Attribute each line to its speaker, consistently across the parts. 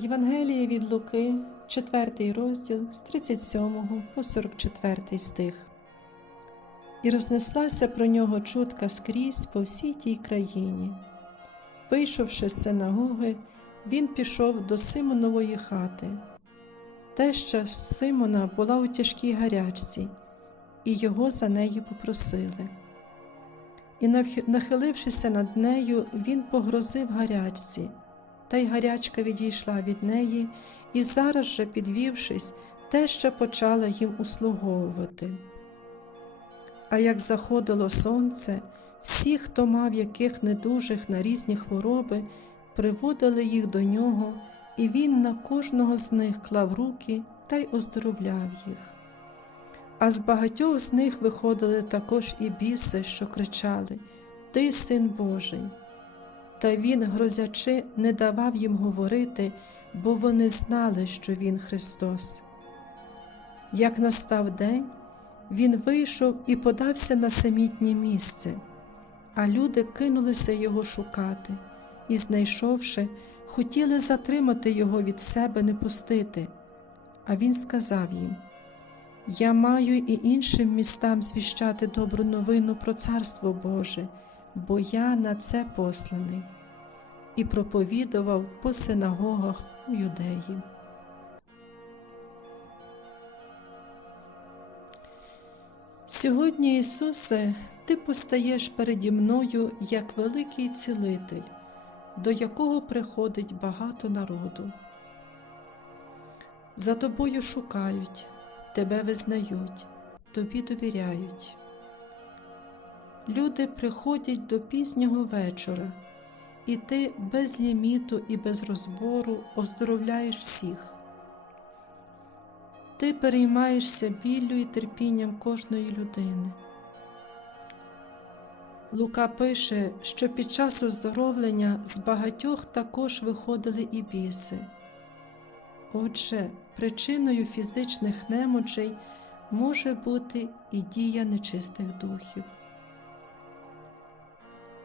Speaker 1: Євангеліє від Луки, 4 розділ з 37 по 44 стих. І рознеслася про нього чутка скрізь по всій тій країні. Вийшовши з синагоги, він пішов до Симонової хати. Теща Симона була у тяжкій гарячці, і його за неї попросили. І, нахилившися над нею, він погрозив гарячці, та й гарячка відійшла від неї, і зараз же, підвівшись, теща почала їм услуговувати. А як заходило сонце, всі, хто мав яких недужих на різні хвороби, приводили їх до нього, і він на кожного з них клав руки та й оздоровляв їх. А з багатьох з них виходили також і біси, що кричали Ти син Божий. Та він, грозячи, не давав їм говорити, бо вони знали, що Він Христос. Як настав день, він вийшов і подався на самітнє місце, а люди кинулися його шукати і, знайшовши, хотіли затримати його від себе не пустити. А він сказав їм: Я маю і іншим містам звіщати добру новину про Царство Боже, бо я на це посланий, і проповідував по синагогах у юдеї. Сьогодні, Ісусе, Ти постаєш переді мною як великий цілитель, до якого приходить багато народу. За тобою шукають, тебе визнають, тобі довіряють. Люди приходять до пізнього вечора, і ти без ліміту і без розбору оздоровляєш всіх. Ти переймаєшся біллю і терпінням кожної людини. Лука пише, що під час оздоровлення з багатьох також виходили і біси. Отже, причиною фізичних немочей може бути і дія нечистих духів.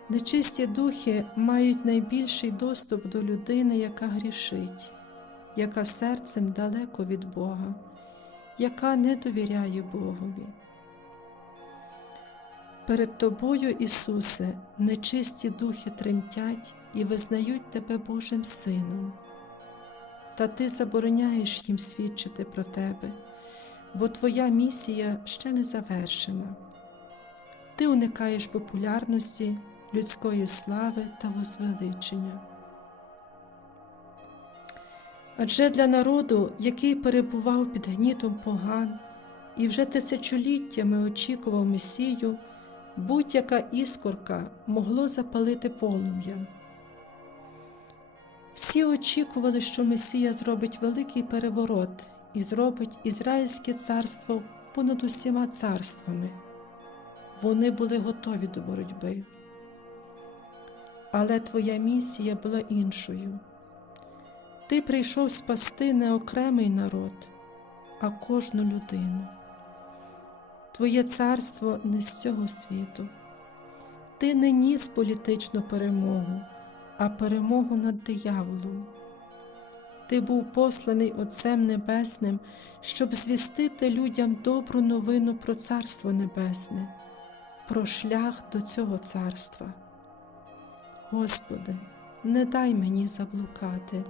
Speaker 1: Нечисті духи мають найбільший доступ до людини, яка грішить, яка серцем далеко від Бога, яка не довіряє Богові. Перед тобою, Ісусе, нечисті духи тремтять і визнають Тебе Божим Сином, та Ти забороняєш їм свідчити про Тебе, бо Твоя місія ще не завершена. Ти уникаєш популярності, людської слави та возвеличення. Адже для народу, який перебував під гнітом поган і вже тисячоліттями очікував Месію, будь-яка іскорка могло запалити полум'я. Всі очікували, що Месія зробить великий переворот і зробить Ізраїльське царство понад усіма царствами. Вони були готові до боротьби. Але твоя місія була іншою. Ти прийшов спасти не окремий народ, а кожну людину. Твоє царство не з цього світу. Ти не ніс політичну перемогу, а перемогу над дияволом. Ти був посланий Отцем Небесним, щоб звістити людям добру новину про Царство Небесне, про шлях до цього царства. Господи, не дай мені заблукати.